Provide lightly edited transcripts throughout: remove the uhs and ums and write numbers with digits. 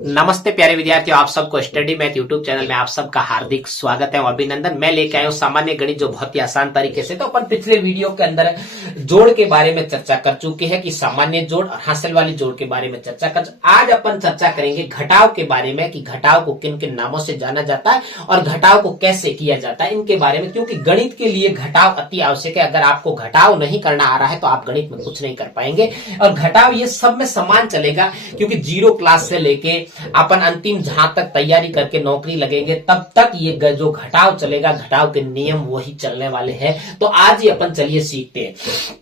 नमस्ते प्यारे विद्यार्थियों, आप सबको स्टडी मैथ यूट्यूब चैनल में आप सबका हार्दिक स्वागत है और अभिनंदन। मैं लेके आया हूं सामान्य गणित, जो बहुत ही आसान तरीके से। तो अपन पिछले वीडियो के अंदर जोड़ के बारे में चर्चा कर चुके हैं कि सामान्य जोड़ और हासिल वाली जोड़ के बारे में चर्चा कर। आज अपन चर्चा करेंगे घटाव के बारे में कि घटाव को किन किन नामों से जाना जाता है और घटाव को कैसे किया जाता है, इनके बारे में। क्योंकि गणित के लिए घटाव अति आवश्यक है। अगर आपको घटाव नहीं करना आ रहा है तो आप गणित में कुछ नहीं कर पाएंगे। और घटाव ये सब में समान चलेगा, क्योंकि जीरो क्लास से लेके अपन अंतिम जहां तक तैयारी करके नौकरी लगेंगे तब तक ये जो घटाव चलेगा, घटाव के नियम वही चलने वाले हैं। तो आज ही अपन चलिए सीखते हैं।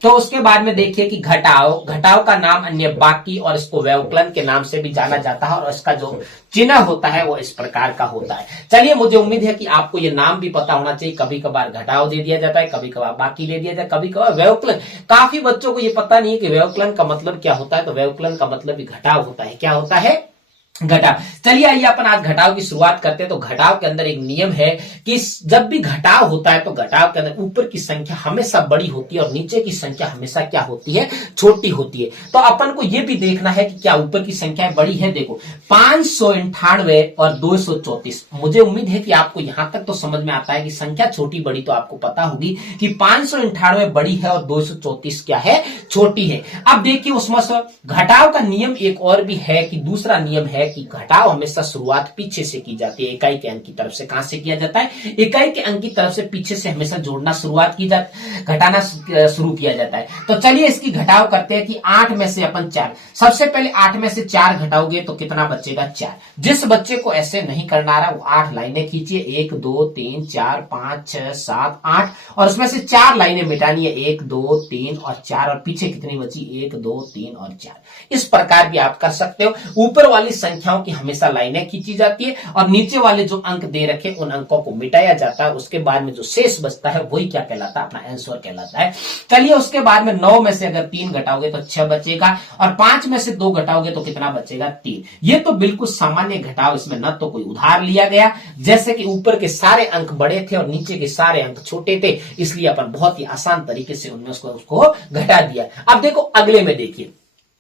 तो उसके बाद में देखिए कि घटाव का नाम अन्य बाकी और इसको व्यवकलन के नाम से भी जाना जाता है और इसका जो चिन्ह होता है वो इस प्रकार का होता है। चलिए, मुझे उम्मीद है कि आपको ये नाम भी पता होना चाहिए। कभी कभार घटाव दे दिया जाता है, कभी कभार बाकी दे दिया जाता है, कभी कभार व्यवकलन। काफी बच्चों को ये पता नहीं है कि व्यवकलन का मतलब क्या होता है। तो व्यवकलन का मतलब भी घटाव होता है। क्या होता है? घटाव। चलिए आइए अपन आज घटाव की शुरुआत करते हैं। तो घटाव के अंदर एक नियम है कि जब भी घटाव होता है तो घटाव के अंदर ऊपर की संख्या हमेशा बड़ी होती है और नीचे की संख्या हमेशा क्या होती है? छोटी होती है। तो अपन को यह भी देखना है कि क्या ऊपर की संख्या बड़ी है। देखो 598 और 234। मुझे उम्मीद है कि आपको यहां तक तो समझ में आता है कि संख्या छोटी बड़ी तो आपको पता होगी कि 598 बड़ी है और 234 क्या है? छोटी है। अब देखिए उसमें घटाव का नियम एक और भी है कि दूसरा नियम है कि घटाव हमेशा शुरुआत पीछे से की जाती है। इकाई के अंक की तरफ से। कहां से किया जाता है? इकाई के अंक की तरफ से पीछे से हमेशा जोड़ना शुरुआत की जाती, घटाना शुरू किया जाता है। तो चलिए इसकी घटाव करते हैं कि 8 में से अपन 4। सबसे पहले 8 में से 4 घटाओगे तो कितना बचेगा? 4। जिस बच्चे को ऐसे नहीं करना आ रहा वो 8 लाइनें खींचिए। 1 2 3 4 5 6 7 8 और उसमें से 4 लाइनें मिटानी है। 1 2 3 और 4 और पीछे कितनी बची? 1 2 3 और 4। इस प्रकार भी आप कर सकते हो। ऊपर वाली संख्याओं की हमेशा लाइनें खींची जाती है और नीचे वाले जो अंक दे रखे उन अंकों को मिटाया जाता है। उसके बाद में जो शेष बचता है वही क्या कहलाता है? अपना आंसर कहलाता है। चलिए उसके बाद में 9 में से अगर 3 घटाओगे तो 6 बचेगा और 5 में से 2 घटाओगे तो कितना बचेगा? 3। ये तो बिल्कुल सामान्य घटाव, इसमें न तो कोई उधार लिया गया, जैसे कि ऊपर के सारे अंक बड़े थे और नीचे के सारे अंक छोटे थे, इसलिए अपन बहुत ही आसान तरीके से उनमें उसको घटा दिया। अब देखो अगले में देखिए,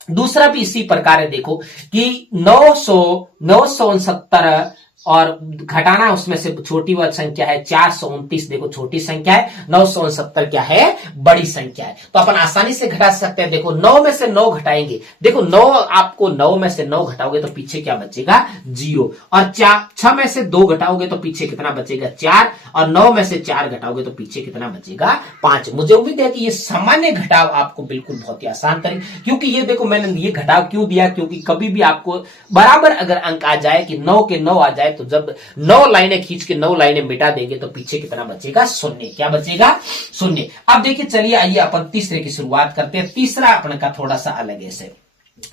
दूसरा भी इसी प्रकार है। देखो कि 969 और घटाना उसमें से छोटी वह संख्या है 429। देखो छोटी संख्या है, 969 क्या है? बड़ी संख्या है। तो अपन आसानी से घटा सकते हैं। देखो 9 में से 9 घटाएंगे। देखो 9 आपको 9 में से 9 घटाओगे तो पीछे क्या बचेगा? 0। और 6 में से 2 घटाओगे तो पीछे कितना बचेगा? 4। और 9 में से 4 घटाओगे तो पीछे कितना बचेगा? 5। मुझे उम्मीद है कि ये सामान्य घटाव आपको बिल्कुल बहुत ही आसान तरीके, क्योंकि ये देखो मैंने ये घटाव क्यों दिया, क्योंकि कभी भी आपको बराबर अगर अंक आ जाए कि 9 के 9 आ जाए तो जब 9 लाइनें खींच के 9 लाइनें मिटा देंगे तो पीछे कितना बचेगा? 0। क्या बचेगा? 0। अब देखिए चलिए आइए अपन तीसरे की शुरुआत करते हैं। तीसरा अपन का थोड़ा सा अलग है से।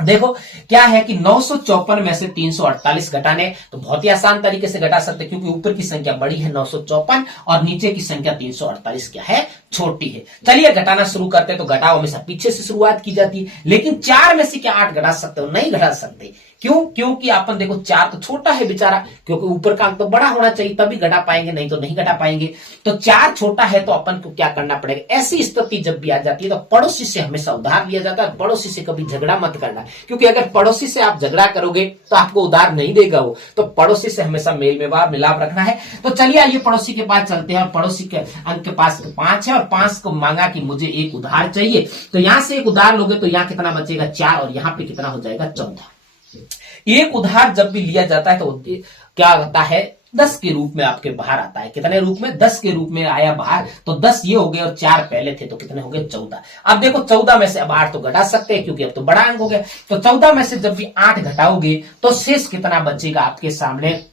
देखो क्या है कि 954 में से 348 घटाने, तो बहुत ही आसान तरीके से घटा सकते हैं, क्योंकि ऊपर की संख्या बड़ी है 954 और नीचे की संख्या 348 क्या है? छोटी है। चलिए घटाना शुरू करते हैं। तो घटाओ हमेशा पीछे से शुरुआत की जाती है, लेकिन 4 में से क्या 8 घटा सकते हो? नहीं घटा सकते। क्यों? क्योंकि अपन देखो 4 तो छोटा है बेचारा, क्योंकि ऊपर का अंक तो बड़ा होना चाहिए तभी घटा पाएंगे, नहीं तो नहीं घटा पाएंगे। तो 4 छोटा है तो अपन को क्या करना पड़ेगा? ऐसी स्थिति जब भी आ जाती है तो पड़ोसी से हमेशा उधार लिया जाता है। पड़ोसी से कभी झगड़ा मत करना, क्योंकि अगर पड़ोसी से आप झगड़ा करोगे तो आपको उधार नहीं देगा वो। तो पड़ोसी से हमेशा मेल मिलाप रखना है। तो चलिए आइए पड़ोसी के पास चलते हैं और पड़ोसी के अंक के पास 5 है और 5 को मांगा कि मुझे एक उधार चाहिए। तो यहां से एक उधार लोगे तो यहां कितना बचेगा? 4 और यहां पे कितना हो जाएगा? 14। एक उधार जब भी लिया जाता है तो क्या होता है? 10 के रूप में आपके बाहर आता है। कितने रूप में? 10 के रूप में आया बाहर। तो 10 ये हो गए और 4 पहले थे तो कितने हो गए? 14। अब देखो 14 में से अब 8 तो घटा सकते हैं, क्योंकि अब तो बड़ा अंक हो गया। तो 14 में से जब भी 8 घटाओगे तो शेष कितना बचेगा आपके सामने?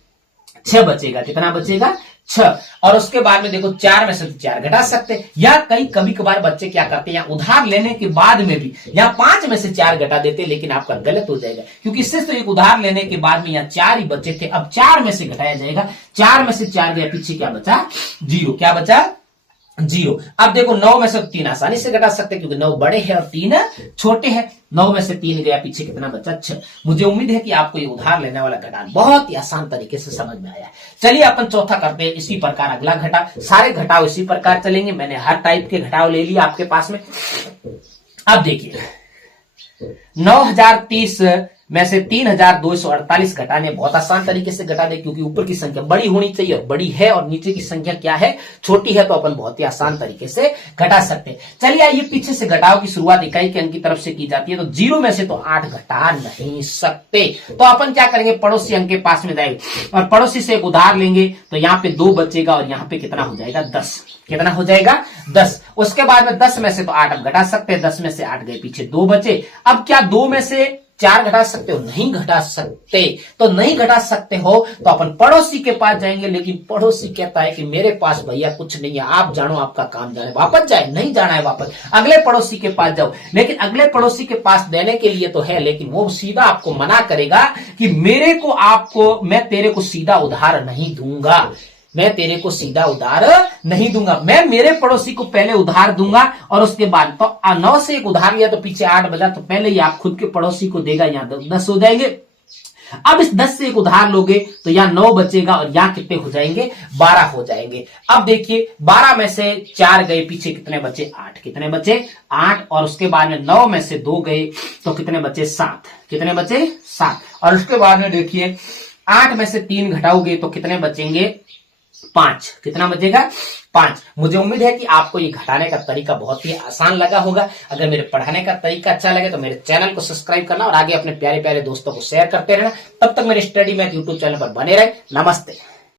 6 बचेगा। कितना बचेगा? 6। और उसके बाद में देखो 4 में से 4 घटा सकते हैं, या कभी कभार बच्चे क्या करते हैं, या उधार लेने के बाद में भी या 5 में से 4 घटा देते, लेकिन आपका गलत हो जाएगा, क्योंकि इससे तो एक उधार लेने के बाद में यहाँ 4 ही बचे थे, अब 4 में से घटाया जाएगा। 4 में से 4 गया, पीछे क्या बचा? 0। क्या बचा? 0। अब देखो 9 में से 3 आसानी से घटा सकते हैं, क्योंकि 9 बड़े हैं और 3 छोटे हैं। 9 में से 3 गया, पीछे कितना बचा? 6। मुझे उम्मीद है कि आपको ये उधार लेने वाला घटाना बहुत ही आसान तरीके से समझ में आया। चलिए अपन चौथा करते हैं इसी प्रकार। अगला घटा, सारे घटाव इसी प्रकार चलेंगे। मैंने हर टाइप के घटाव ले लिया आपके पास में। अब देखिए 9030 में से 3248 घटाने बहुत आसान तरीके से घटा दे, क्योंकि ऊपर की संख्या बड़ी होनी चाहिए और बड़ी है और नीचे की संख्या क्या है, छोटी है, तो अपन बहुत ही आसान तरीके से घटा सकते हैं। चलिए आइए पीछे से घटाव की शुरुआत इकाई के अंक की तरफ से की जाती है, तो 0 में से तो 8 घटा नहीं सकते, तो अपन क्या करेंगे, पड़ोसी अंक के पास में जाएंगे और पड़ोसी से एक उधार लेंगे, तो यहाँ पे 2 बचेगा और यहाँ पे कितना हो जाएगा, 10। कितना हो जाएगा, 10। उसके बाद में 10 में से तो 8 अब घटा सकते हैं, 10 में से 8 गए, पीछे 2 बचे। अब क्या 2 में से 4 घटा सकते हो, नहीं घटा सकते, तो नहीं घटा सकते हो तो अपन पड़ोसी के पास जाएंगे, लेकिन पड़ोसी कहता है कि मेरे पास भैया कुछ नहीं है, आप जानो, आपका काम जाने, वापस जाए, नहीं जाना है वापस, अगले पड़ोसी के पास जाओ। लेकिन अगले पड़ोसी के पास देने के लिए तो है, लेकिन वो सीधा आपको मना करेगा कि मैं तेरे को सीधा उधार नहीं दूंगा, मैं तेरे को सीधा उधार नहीं दूंगा, मैं मेरे पड़ोसी को पहले उधार दूंगा और उसके बाद, तो 9 से एक उधार लिया तो पीछे 8 बजा, तो पहले ही आप खुद के पड़ोसी को देगा, यहां 10 हो जाएंगे। अब इस 10 से एक उधार लोगे तो यहां 9 बचेगा और यहां कितने हो जाएंगे, 12 हो जाएंगे। अब देखिए 12 में से 4 गए, पीछे कितने बचे, 8। कितने बचे, 8। और उसके बाद में 9 में से 2 गए तो कितने बचे, 7। कितने बचे, 7। और उसके बाद में देखिए 8 में से 3 घटाओगे तो कितने बचेंगे, 5। कितना बचेगा, 5। मुझे उम्मीद है कि आपको ये घटाने का तरीका बहुत ही आसान लगा होगा। अगर मेरे पढ़ाने का तरीका अच्छा लगे तो मेरे चैनल को सब्सक्राइब करना और आगे अपने प्यारे प्यारे दोस्तों को शेयर करते रहना। तब तक मेरे स्टडी मैथ यूट्यूब चैनल पर बने रहे। नमस्ते।